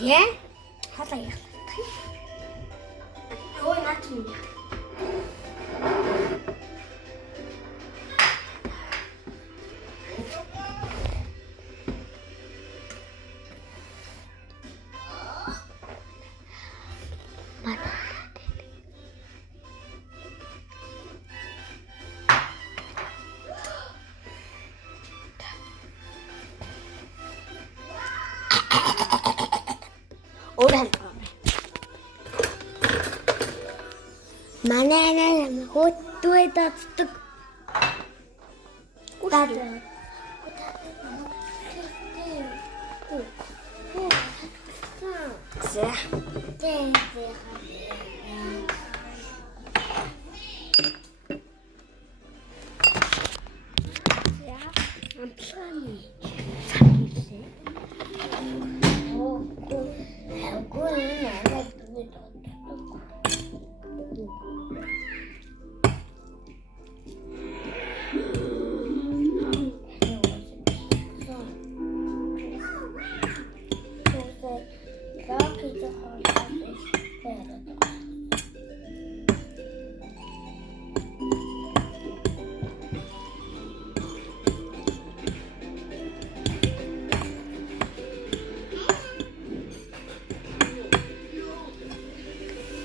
Тий? Хоолоо яах вэ? Ой, наач юм. Манай хөтдөө татдаг. Утаа.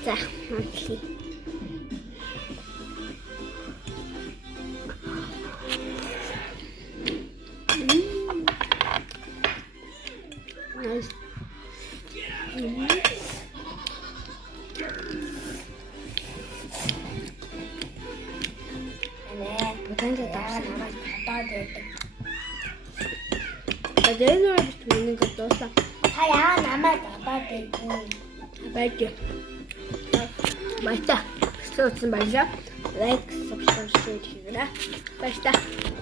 За, мантлий. Nice. Бүтэнтэй давсан намайг татаад байдаг. Тэдгээр нь миний гадуурлаа. Та яа намайг татаад байдаг. Баярлалаа. Баярлалаа. Subscribe хийгээрэй. Like, subscribe хийгээрэй. Баярлалаа.